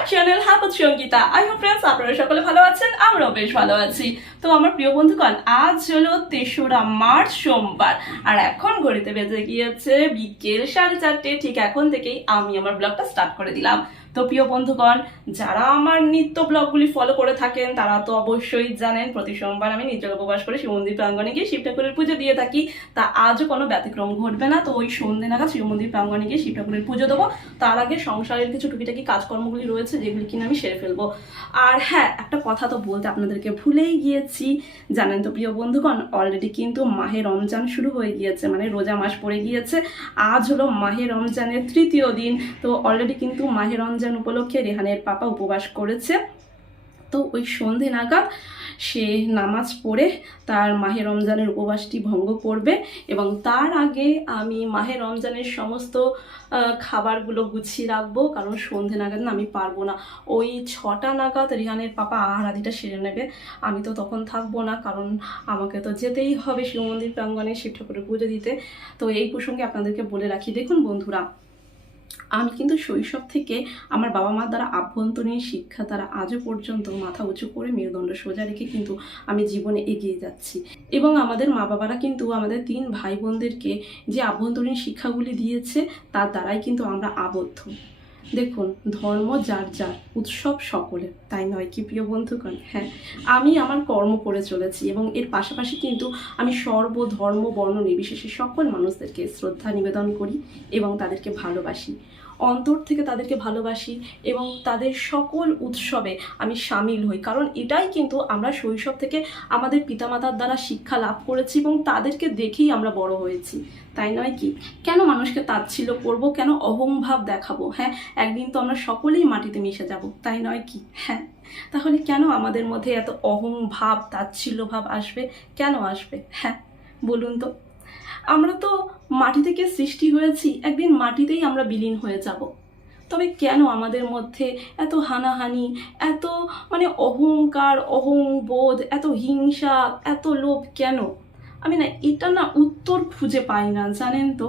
মাই channel হাপত Sangeeta. I hope friends আপনারা সকলে ভালো আছেন, আমরাও বেশ ভালো আছি। তো আমার প্রিয় বন্ধুগণ, আজ হলো 3রা মার্চ সোমবার, আর এখন ঘড়িতে বেজে গিয়েছে বিকেল 4:30। ঠিক এখন থেকেই আমি আমার ব্লগটা স্টার্ট করে দিলাম। তো প্রিয় বন্ধুগণ, যারা আমার নিত্য ব্লগগুলি ফলো করে থাকেন তারা তো অবশ্যই জানেন প্রতি সোমবার আমি নির্জল উপবাস করে শিব মন্দির প্রাঙ্গণে গিয়ে শিব ঠাকুরের পুজো দিয়ে থাকি। তা আজও কোনো ব্যতিক্রম ঘটবে না। তো ওই সন্ধ্যে নাগাদ শিব মন্দির প্রাঙ্গণে গিয়ে শিব ঠাকুরের পুজো দেবো। তার আগে সংসারের কিছু টুকিটাকি কাজকর্মগুলি রয়েছে যেগুলি কিনা আমি সেরে ফেলবো। আর হ্যাঁ, একটা কথা তো বলতে আপনাদেরকে ভুলেই গিয়েছি। জানেন তো প্রিয় বন্ধুগণ, অলরেডি কিন্তু মাহে রমজান শুরু হয়ে গিয়েছে, মানে রোজা মাস পড়ে গিয়েছে। আজ হলো মাহে রমজানের 3য় দিন। তো অলরেডি কিন্তু মাহে রমজান উপলক্ষে রেহানের পাপা উপবাস করেছে। তো ওই সন্ধে নাগাদ সে নামাজ পড়ে তার মাহে রমজানের উপবাসটি ভঙ্গ করবে, এবং তার আগে আমি মাহে রমজানের সমস্ত খাবারগুলো গুছিয়ে রাখবো, কারণ সন্ধে নাগাদ না আমি পারবো না। ওই 6টা নাগাদ রিহানের পাপা আহার আদিটা সেরে নেবে। আমি তো তখন থাকবো না, কারণ আমাকে তো যেতেই হবে শিব মন্দির প্রাঙ্গণে শিব ঠাকুরের পুজো দিতে। তো এই প্রসঙ্গে আপনাদেরকে বলে রাখি, দেখুন বন্ধুরা, আমি কিন্তু শৈশব থেকে আমার বাবা মা দ্বারা আভ্যন্তরীণ শিক্ষা দ্বারা আজও পর্যন্ত মাথা উঁচু করে মেরুদণ্ড সোজা রেখে কিন্তু আমি জীবনে এগিয়ে যাচ্ছি। এবং আমাদের মা বাবারা কিন্তু আমাদের 3 ভাই বোনদেরকে যে আভ্যন্তরীণ শিক্ষাগুলি দিয়েছে তার দ্বারাই কিন্তু আমরা আবদ্ধ। দেখুন, ধর্ম যার যার, উৎসব সকলের, তাই নয় কি প্রিয় বন্ধুগণ? হ্যাঁ, আমি আমার কর্ম করে চলেছি এবং এর পাশাপাশি কিন্তু আমি সর্ব ধর্ম বর্ণ নির্বিশেষে সকল মানুষদেরকে শ্রদ্ধা নিবেদন করি এবং তাদেরকে ভালোবাসি, অন্তর থেকে তাদেরকে ভালোবাসি এবং তাদের সকল উৎসবে আমি সামিল হই। কারণ এটাই কিন্তু আমরা শৈশব থেকে আমাদের পিতামাতার দ্বারা শিক্ষা লাভ করেছি এবং তাদেরকে দেখেই আমরা বড় হয়েছি, তাই নয় কি? কেন মানুষকে তাচ্ছিল্য করবো, কেন অহংভাব দেখাবো? হ্যাঁ, একদিন তো আমরা সকলেই মাটিতে মিশে যাব, তাই নয় কি? হ্যাঁ, তাহলে কেন আমাদের মধ্যে এত অহংভাব, তাচ্ছিল্য ভাব আসবে? কেন আসবে? হ্যাঁ, বলুন তো। আমরা তো মাটি থেকে সৃষ্টি হয়েছি, একদিন মাটিতেই আমরা বিলীন হয়ে যাব। তবে কেন আমাদের মধ্যে এত হানাহানি, এত মানে অহংকার, অহংবোধ, এত হিংসা, এত লোভ কেন? আমি না এটা না উত্তর খুঁজে পাই না, জানেন তো।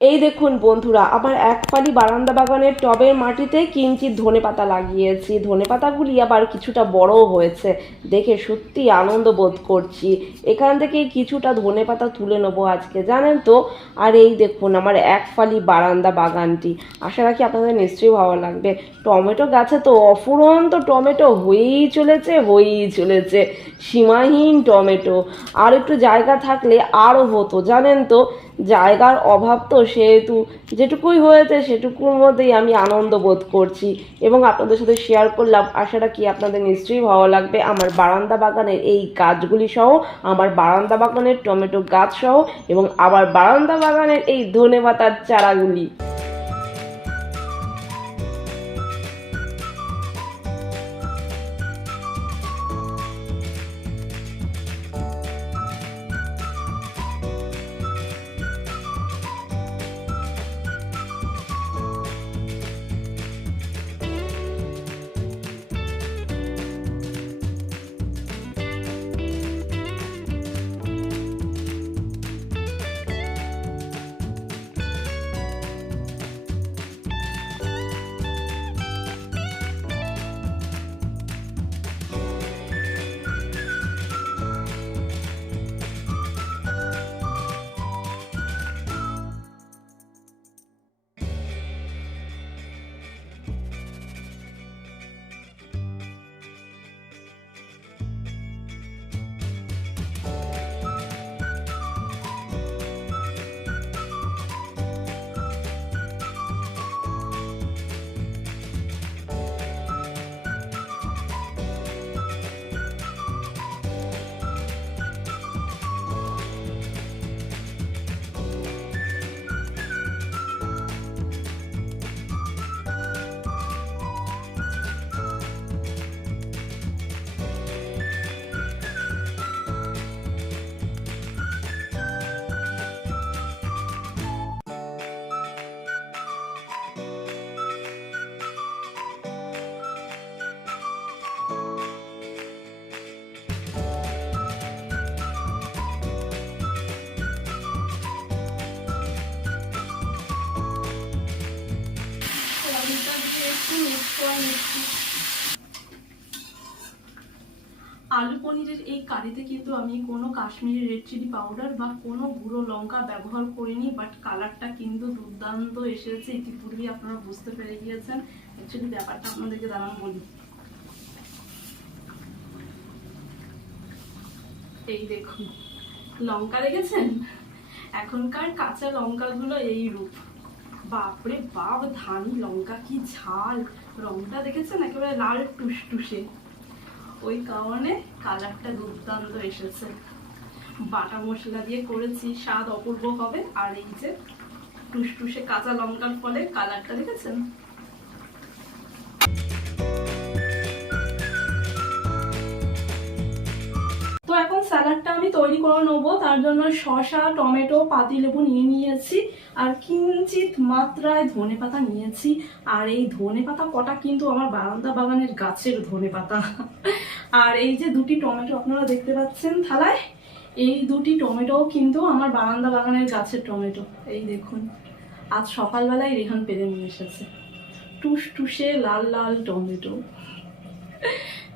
এই দেখুন বন্ধুরা, আমার এক ফালি বারান্দা বাগানের টবের মাটিতে কিঞ্চিৎ ধনেপাতা লাগিয়েছি। ধনেপাতাগুলি আবার কিছুটা বড়ও হয়েছে, দেখে সত্যি আনন্দ বোধ করছি। এখান থেকে কিছুটা ধনেপাতা তুলে নেবো আজকে, জানেন তো। আর এই দেখুন আমার এক ফালি বারান্দা বাগানটি, আশা রাখি আপনাদের নিশ্চয়ই ভালো লাগবে। টমেটো গাছে তো অফুরন্ত টমেটো হয়েই চলেছে, সীমাহীন টমেটো। আর একটু জায়গা থাকলে আরও হতো, জানেন তো। জায়গার অভাব তো, সেহেতু যেটুকুই হয়েছে সেটুকুর মধ্যেই আমি আনন্দ বোধ করছি এবং আপনাদের সাথে শেয়ার করলাম। আশা রাখি আপনাদের নিশ্চয়ই ভালো লাগবে আমার বারান্দা বাগানের এই গাছগুলি সহ, আমার বারান্দা বাগানের টমেটো গাছ সহ, এবং আবার বারান্দা বাগানের এই ধনেপাতার চারাগুলি। আজকের এই কারিতে কিন্তু আমি কোনো কাশ্মীরি রেড চিলি পাউডার বা কোনো গুঁড়ো লঙ্কা ব্যবহার করিনি, বাট কালারটা কিন্তু দুর্দান্ত এসেছে। ইতিপূর্বেই আপনারা বুঝতে পেরে গিয়েছেন। অ্যাকচুয়ালি ব্যাপারটা আপনাদেরকে দাঁড়ান বলি। এই দেখুন লঙ্কা দেখেছেন, এখনকার কাঁচা লঙ্কাগুলো এই রূপ। বাপরে বাপ, ধানি লঙ্কা কি ঝাল! রংটা দেখেছেন একেবারে লাল টুসটুসে, ওই কারণে কালারটা দুর্দান্ত এসেছে। বাটা মশলা দিয়ে করেছি, স্বাদ অপূর্ব হবে। আর এই যে টুসটুসে কাঁচা লঙ্কার ফলে কালারটা দেখেছেন। তো এখন স্যালাডটা আমি তৈরি করে নেবো। তার জন্য শসা, টমেটো, পাতিলেবু নিয়ে নিয়েছি, আর কিঞ্চিত মাত্রায় ধনেপাতা নিয়েছি। আর এই ধনেপাতা কটা কিন্তু আমার বারান্দা বাগানের গাছের ধনেপাতা। আর এই যে দুটি টমেটো আপনারা দেখতে পাচ্ছেন থালায়, এই দুটি টমেটোও কিন্তু আমার বারান্দা বাগানের গাছের টমেটো। এই দেখুন, আজ সকালবেলায় রেহান পেরে নিয়ে এসেছে টুসটুসে লাল লাল টমেটো।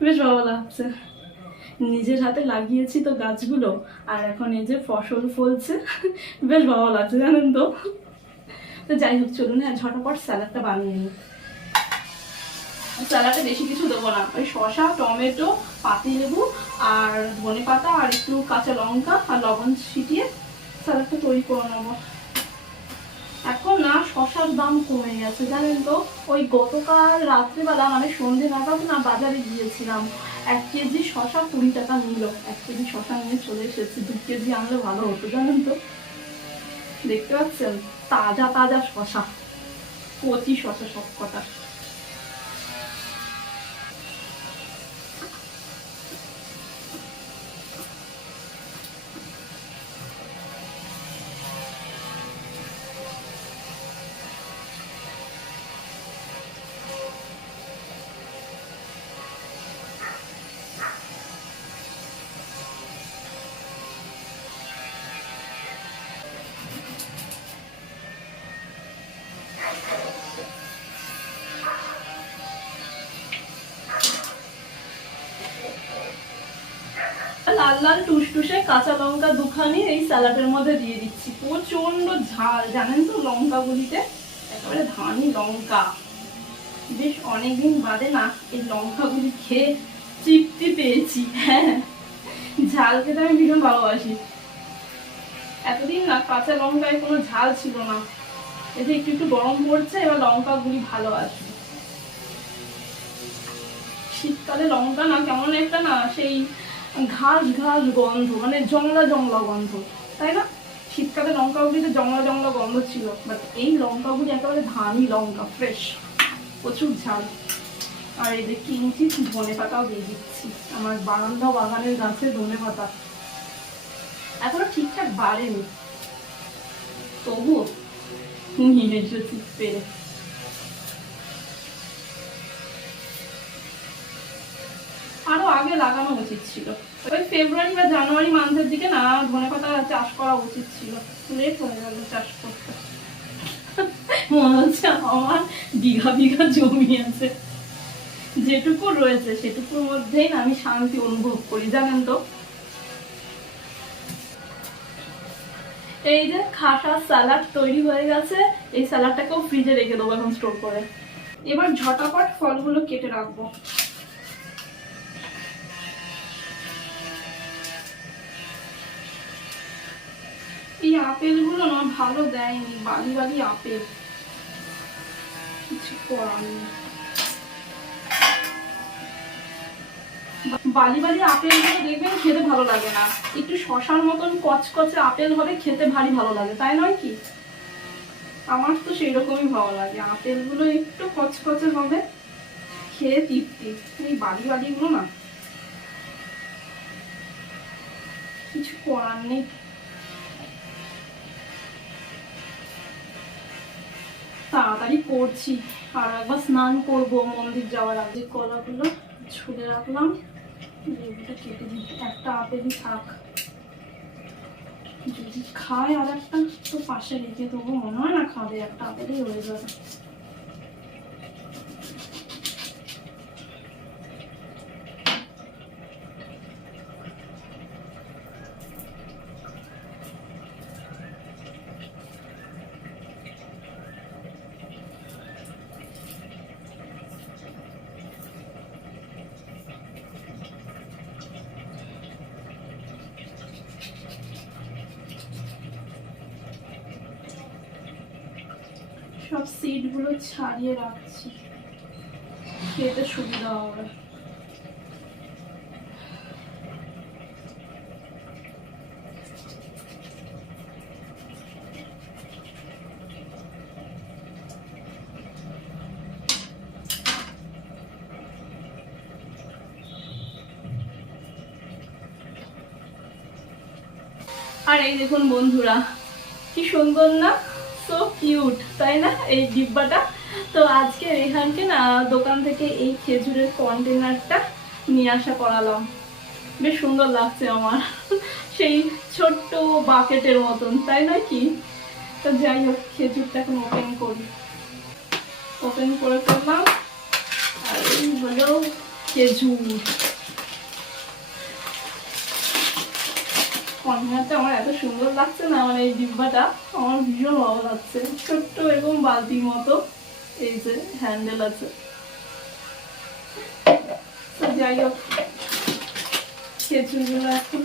বেশ ভালো লাগছে, নিজের হাতে লাগিয়েছি তো গাছগুলো, আর এখন এই যে ফসল ফলছে, বেশ ভালো লাগছে জানেন তো। তো যাই হোক, চলুন হ্যাঁ ঝটপট স্যালাডটা বানিয়ে নিই। স্যালাডে বেশি কিছু দেবো না, ওই শসা, টমেটো, পাতিলেবু আর ধনেপাতা আর একটু কাঁচা লঙ্কা আর লবণ ছিটিয়ে স্যালাডটা তৈরি করে নেবো। এখন না শসার দাম কমে গেছে জানেন তো। ওই গতকাল রাত্রিবেলা মানে সন্ধ্যে নাগাদ না বাজারে গিয়েছিলাম, 1 কেজি শসা 20 টাকা নিল। 1 কেজি শসা নিয়ে চলে এসেছি, 2 কেজি আনলে ভালো হতো জানেন তো। দেখতে পাচ্ছেন তাজা তাজা শসা, কচি শসা সব কটা। লাল লাল টুসটুসে কাঁচা লঙ্কা দুখানি এই স্যালাডের মধ্যে দিয়ে দিচ্ছি। প্রচন্ড ঝাল জানেন তো লঙ্কাগুলিতে, একেবারে ধানি লঙ্কা। বেশ অনেকদিন বাদে না এই লঙ্কাগুলি খেয়ে তৃপ্তি পেয়েছি। হ্যাঁ, ঝাল খেতে আমি ভীষণ ভালোবাসি। এতদিন না কাঁচা লঙ্কায় কোনো ঝাল ছিল না, এই যে একটু একটু গরম পড়ছে, এবার লঙ্কাগুলি ভালো আসবে। শীতকালে লঙ্কা না কেমন একটা না সেই ঘাস ঘাস গন্ধ, মানে জংলা জংলা গন্ধ, তাই না? শীতকালে লঙ্কাগুলিতে জংলা জংলা গন্ধ ছিল, বাট এই লঙ্কাগুলি একেবারে ধানি লঙ্কা, ফ্রেশ, প্রচুর ঝাল। আর এই যে কিঞ্চিত ধনে পাতাও দিয়ে দিচ্ছি, আমার বারান্দা বাগানের গাছে ধনে পাতা এখনো ঠিকঠাক বাড়েনি, তবুও নিয়ে এসেছি পেরে। আরো আগে লাগানো উচিত ছিল, ওই ফেব্রুয়ারি বা জানুয়ারি মাসের দিকে না ধনেপাতা চাষ করা উচিত ছিল, লেট হয়ে গেল চাষ করতে। মনে হচ্ছে আমার বিঘা বিঘা জমি আছে, যেটুকু রয়েছে সেটুকুর মধ্যেই না আমি শান্তি অনুভব করি জানেন তো। এই যে খাসা স্যালাড তৈরি হয়ে গেছে, এই স্যালাডটাকেও ফ্রিজে রেখে দেবো এখন স্টোর করে। এবার ঝটাপট ফলগুলো কেটে রাখবো। এই আপেলগুলো না ভালো দেয়নি, বালি বালি আপেল, কিছু করার নেই। বালি বালি আপেলগুলো দেখবেন খেতে ভালো লাগে না, একটু শশার মতন কচকচে আপেল হবে খেতে ভারী ভালো লাগে, তাই নয় কি? আমার তো সেই রকমই ভালো লাগে, আপেলগুলো একটু কচকচে হবে, খেয়ে তৃপ্তি। এই বালি বালিগুলো না কিছু করার নেই। তাড়াতাড়ি করছি, আর একবার স্নান করবো মন্দির যাওয়ার আগে। কলাগুলো ছুলে রাখলাম, লেবুটা কেটে দিই, একটা আপেলই থাক, যদি খায় আর একটা তো পাশে রেখে দেবো, মনে হয় না খাবে, একটা আপেলই হয়ে যাবে। সব সিডগুলো ছাড়িয়ে রাখছি, খেতে সুবিধা হবে। আর এই দেখুন বন্ধুরা, কি সুন্দর না, সো কিউট, তাই না এই ডিব্বাটা? তো আজকে রেহানকে না দোকান থেকে এই খেজুরের কন্টেনারটা নিয়ে আসা করালাম। বেশ সুন্দর লাগছে আমার, সেই ছোট্ট বাকেটের মতন, তাই নয় কি? তো যাই হোক, খেজুরটা এখন ওপেন করি। ওপেন করে ফেললাম, আর এই হলো খেজুর। কন্টেনারটা আমার এত সুন্দর লাগছে না, মানে এই ডিব্বাটা আমার ভীষণ ভালো লাগছে, ছোট্ট এবং বালতির মতো। এই যে হ্যান্ডেল আছে। তো যাই হোক, খেজুরগুলো এখন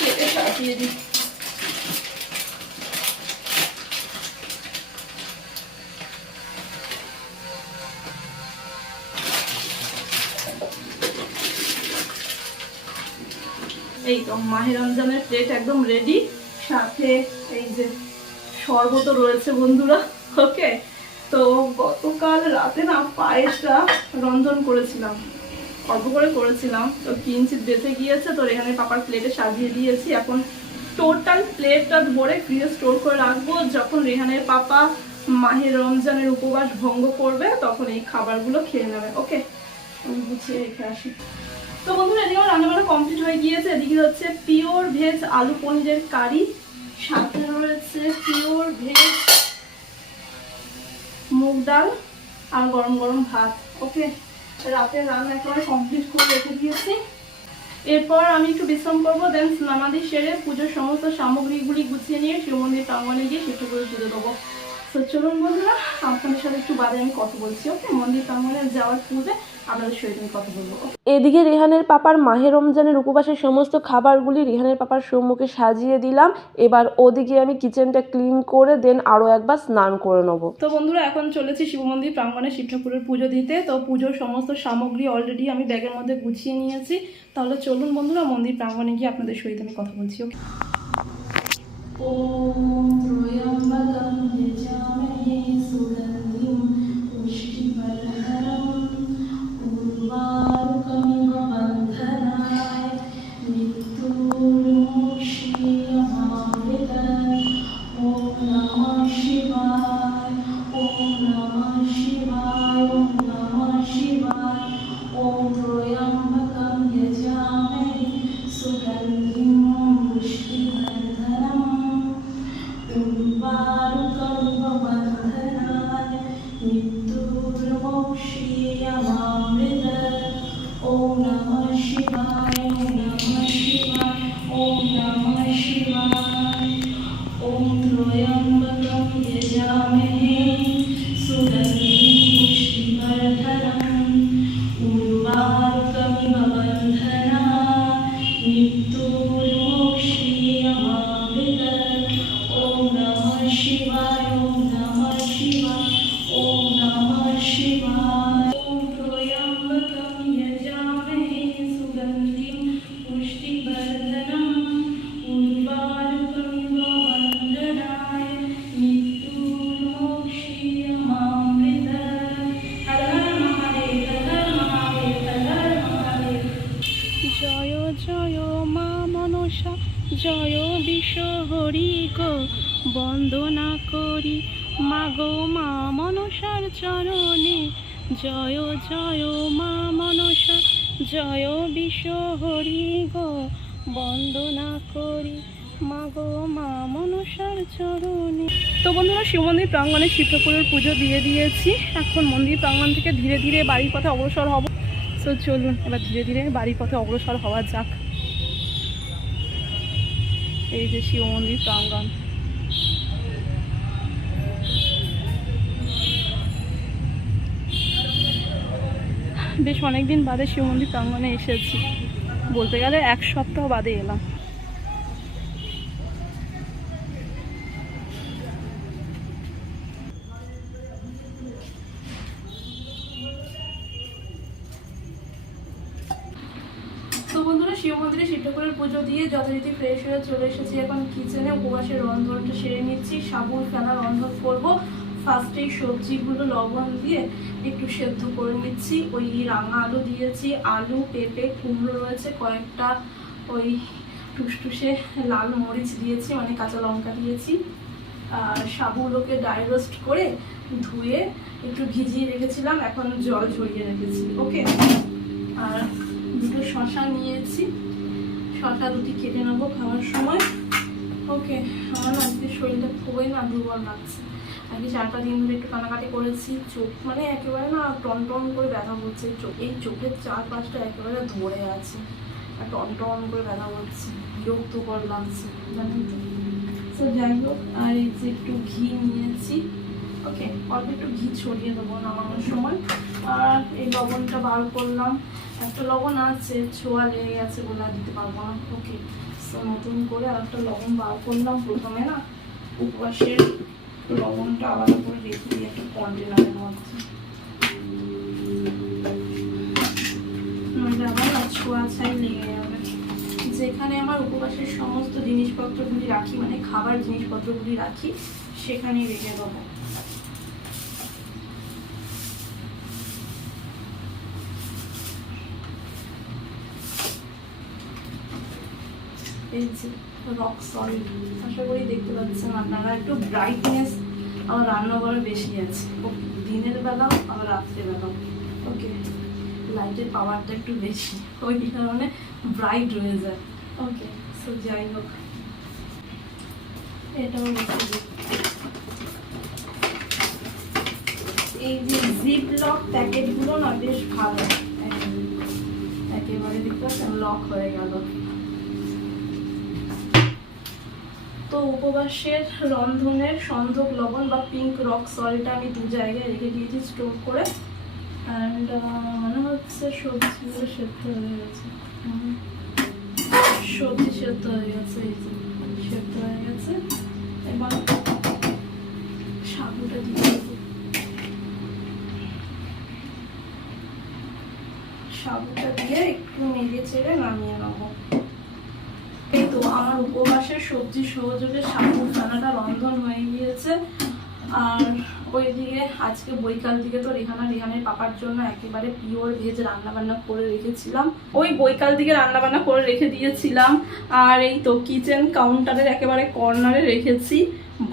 কেটে সাজিয়ে দিই। এই তো মাহে রমজানের প্লেট একদম রেডি, সাথে এই যে শরবতও রয়েছে বন্ধুরা। ওকে, তো গতকাল রাতে না পায়েসটা রন্ধন করেছিলাম, অল্প করে করেছিলাম, তো কিঞ্চিত বেঁচে গিয়েছে, তো এখানে পাপার প্লেটে সাজিয়ে দিয়েছি। এখন টোটাল প্লেটটা ভরে ফ্রিজে স্টোর করে রাখবো, যখন রেহানের পাপা মাহে রমজানের উপবাস ভঙ্গ করবে তখন এই খাবারগুলো খেয়ে নেবে। ওকে, আমি গুছিয়ে রেখে আসি। তো বন্ধুরা, এদিকে আমার রান্নাবান্না কমপ্লিট হয়ে গিয়েছে। এদিকে হচ্ছে পিওর ভেজ আলু পনিরের কারি, সাথে রয়েছে পিওর ভেজ মুগ ডাল আর গরম গরম ভাত। ওকে, রাতের রান্না একেবারে কমপ্লিট করে রেখে দিয়েছি। এরপর আমি একটু বিশ্রাম করবো, দেন স্নানাদি সেরে পুজোর সমস্ত সামগ্রীগুলি গুছিয়ে নিয়ে শিব মন্দির প্রাঙ্গণে গিয়ে শিব ঠাকুরের পুজো দেবো। তো চলুন বন্ধুরা, আপনাদের সাথে একটু বাদে আমি কথা বলছি। ওকে, মন্দির প্রাঙ্গণে যাওয়ার পূর্বে আপনাদের সহিত আমি কথা বলবো। এদিকে রেহানের পাপার মাহে রমজানের উপবাসের সমস্ত খাবারগুলি রেহানের পাপার সম্মুখে সাজিয়ে দিলাম। এবার ওদিকে আমি কিচেনটা ক্লিন করে দেন আরও একবার স্নান করে নেবো। তো বন্ধুরা, এখন চলেছি শিব মন্দির প্রাঙ্গণে শিব ঠাকুরের পুজো দিতে। তো পুজোর সমস্ত সামগ্রী অলরেডি আমি ব্যাগের মধ্যে গুছিয়ে নিয়েছি। তাহলে চলুন বন্ধুরা, মন্দির প্রাঙ্গণে গিয়ে আপনাদের সহিত আমি কথা বলছি। ওকে। ওম ত্রয়ম্বকম যজামহে সুগন্ধিম পুষ্টিবর্ধনম উর্বারুকমিব বন্ধনায় মৃত্যুর্মুক্ষীয়মামৃতম। ওম নমঃ শিবায়, ওম নমঃ শিবায়, ওম নমঃ শিবায়। ওম ত্রয়ম্বকম যজামহে সুগন্ধিম পুষ্টিবর্ধনম উর্বারুকমিব বন্ধনায় মৃত্যুর্মুক্ষীয়মামৃতম। ওম নমঃ শিবায়, ওম নমঃ শিবায়, ওম নমঃ শিবায়। ওম ত্রয়ম্বকম যজামহে সুগন্ধিম পুষ্টিবর্ধনম উর্বারুকমিব বন্ধনায় মৃত্যুর্মুক্ষীয়মামৃতম। ওম নমঃ শিবায়, ওম নমঃ শিবায়, ওম নমঃ শিবায়। ওম ত্রয়ম্বকম যজামহে সুগন্ধিম পুষ্টিবর্ধনম উর্বারুকমিব বন্ধনায় মৃত্যুর্মুক্ষীয়মামৃতম। হর হর মহাদেব, হর হর মহাদেব, হর হর মহাদেব। জয় জয় মা মনসা, জয় বিশ্বহরি গো, বন্দনা করি মাগো মা মনসার চরণে। জয় জয় মা মনসা, জয় বিশ্বহরি গো, বন্দনা করি মাগো মা মনসার চরণে। তো বন্ধুরা, শিব মন্দির প্রাঙ্গণে শিব ঠাকুরের পুজো দিয়ে দিয়েছি। এখন মন্দির প্রাঙ্গণ থেকে ধীরে ধীরে বাড়ির পথে অগ্রসর হব। তো চলুন এবার ধীরে ধীরে বাড়ির পথে অগ্রসর হওয়া যাক। এই যে শিব মন্দির প্রাঙ্গণ। বেশ অনেকদিন বাদে শিব মন্দির প্রাঙ্গণে এসেছি, বলতে গেলে 1 সপ্তাহ বাদে এলাম। ঠাকুরের পুজো দিয়ে যথারীতি ফ্রেশ হয়ে চলে এসেছি এখন কিচেনে। উপবাসের রন্ধনটা সেরে নিচ্ছি। সাবুর ফেনা রন্ধন করব। ফার্স্টেই সবজিগুলো লবণ দিয়ে একটু সেদ্ধ করে নিচ্ছি। ওই রাঙা আলু দিয়েছি, আলু, পেঁপে, কুমড়ো রয়েছে কয়েকটা, ওই টুসটুসে লাল মরিচ দিয়েছি, মানে কাঁচা লঙ্কা দিয়েছি। আর সাবুগুলোকে ড্রাই রোস্ট করে ধুয়ে একটু ভিজিয়ে রেখেছিলাম, এখন জল ঝরিয়ে রেখেছি। ওকে, আর দুটো শশা নিয়েছি, শশা দুটি কেটে নেবো খাওয়ার সময়। ওকে, আমার না আজকে শরীরটা খুবই না দুর্বল লাগছে। আজকে 4টা দিন ধরে একটু কানাকাটি করেছি। চোখ মানে একেবারে না টন টন করে ব্যথা হচ্ছে। এই চোখের 4-5টা একেবারে ধরে আছে আর টন টন করে ব্যথা হচ্ছে, বিরক্তকর লাগছে, জানেন তো। তো যাই হোক, আর এই যে একটু ঘি নিয়েছি। ওকে, অল্প একটু ঘি ছড়িয়ে দেবো নামানোর সময়। আর এই লবণটা বার করলাম, একটা লবণ আছে, ছোঁয়া লেগে গেছে বলে আর দিতে পারবো না। ওকে, তো নতুন করে আর একটা লবণ বার করলাম। প্রথমে না উপবাসের লবণটা আলাদা করে রেখে দিই একটা কন্টেনারের মধ্যে, নইলে আবার না ছোঁয়া ছাই লেগে যাবে। যেখানে আমার উপবাসের সমস্ত জিনিসপত্রগুলি রাখি, মানে খাবার জিনিসপত্রগুলি রাখি, সেখানেই রেখে দেবো। এই যে রক সলিড, আশা করি দেখতে পাচ্ছেন আপনারা। একটু ব্রাইটনেস আমার রান্নাঘরে বেশি আছে, দিনের বেলাও আবার রাত্রেবেলাও। ওকে, লাইটের পাওয়ারটা একটু বেশি, ওই কারণে ব্রাইট রয়ে যায়। ওকে, সো যাই হোক, এটাও রেখে দিই। এই যে জিপ লক প্যাকেটগুলো না বেশ ভালো, একেবারে দেখতে পাচ্ছেন লক হয়ে গেল। তো উপবাসের রন্ধনের সন্ধক লবণ বা পিঙ্ক রক সল্টটা আমি 2 জায়গায় রেখে দিয়েছি স্টোর করে। অ্যান্ড মনে হচ্ছে সবজিগুলো সেদ্ধ হয়ে গেছে। সবজি সেদ্ধ হয়ে গেছে, এই যে সেদ্ধ হয়ে গেছে। এবার সাবুটা দিয়ে দেবো। সাবুটা দিয়ে একটু নেড়ে চেড়ে নামিয়ে নেবো। এই তো আমার উপবাসের সবজি সহযোগে সাবুর ফেনাটা রন্ধন হয়ে গিয়েছে। আর ওইদিকে আজকে বৈকাল দিকে তো রেহানের পাপার জন্য একেবারে পিওর ভেজ রান্নাবান্না করে রেখেছিলাম, ওই বৈকাল দিকে রান্নাবান্না করে রেখে দিয়েছিলাম। আর এই তো কিচেন কাউন্টারের একেবারে কর্নারে রেখেছি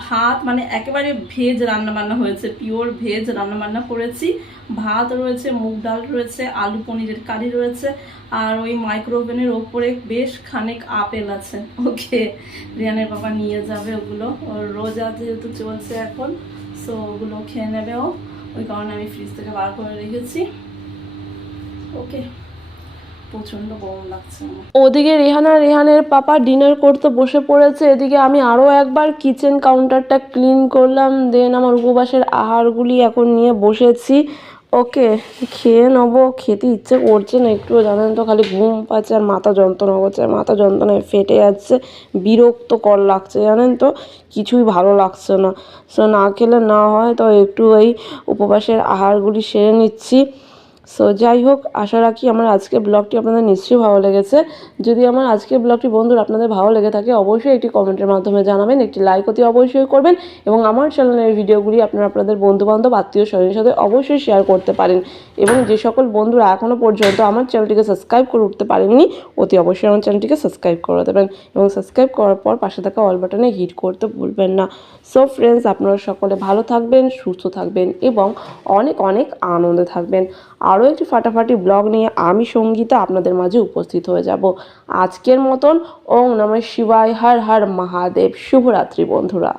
ভাত, মানে একেবারে ভেজ রান্নাবান্না হয়েছে, পিওর ভেজ রান্নাবান্না করেছি। ভাত রয়েছে, মুগ ডাল রয়েছে, আলু পনিরের কারি রয়েছে, আর ওই মাইক্রোওভেনের ওপরে বেশ খানিক আপেল আছে। ওকে, রিয়ানের বাবা নিয়ে যাবে ওগুলো, ওর রোজা যেহেতু চলছে এখন, সো ওগুলো খেয়ে নেবে ও, ওই কারণে আমি ফ্রিজ থেকে বার করে রেখেছি। ওকে, প্রচন্ড গরম লাগছে আমার। ওদিকে রেহানের পাপা ডিনার করতে বসে পড়েছে, এদিকে আমি আরও একবার কিচেন কাউন্টারটা ক্লিন করলাম। দেন আমার উপবাসের আহারগুলি এখন নিয়ে বসেছি। ওকে, খেয়ে নেবো। খেতে ইচ্ছে করছে না একটুও, জানেন তো, খালি ঘুম পাচ্ছে আর মাথা যন্ত্রণা করছে, মাথা যন্ত্রণায় ফেটে যাচ্ছে, বিরক্তকর লাগছে, জানেন তো, কিছুই ভালো লাগছে না। সো না খেলে না হয়, তো একটু এই উপবাসের আহারগুলি সেরে নিচ্ছি। সো যাই হোক, আশা রাখি আমার আজকের ব্লগটি আপনাদের নিশ্চয়ই ভালো লেগেছে। যদি আমার আজকের ব্লগটি বন্ধুরা আপনাদের ভালো লেগে থাকে, অবশ্যই একটি কমেন্টের মাধ্যমে জানাবেন, একটি লাইক অতি অবশ্যই করবেন, এবং আমার চ্যানেলের ভিডিওগুলি আপনারা আপনাদের বন্ধুবান্ধব, আত্মীয় স্বজনের সাথে অবশ্যই শেয়ার করতে পারেন। এবং যে সকল বন্ধুরা এখনও পর্যন্ত আমার চ্যানেলটিকে সাবস্ক্রাইব করে উঠতে পারেননি, অতি অবশ্যই আমার চ্যানেলটিকে সাবস্ক্রাইব করে দেবেন, এবং সাবস্ক্রাইব করার পর পাশে থাকা অল বাটনে হিট করতে ভুলবেন না। সো ফ্রেন্ডস, আপনারা সকলে ভালো থাকবেন, সুস্থ থাকবেন, এবং অনেক অনেক আনন্দে থাকবেন। আরও একটি ফাটাফাটি ব্লগ নিয়ে আমি সঙ্গীতা আপনাদের মাঝে উপস্থিত হয়ে যাব। আজকের মতন ওম নমঃ শিবায়, হর হর মহাদেব। শুভরাত্রি বন্ধুরা।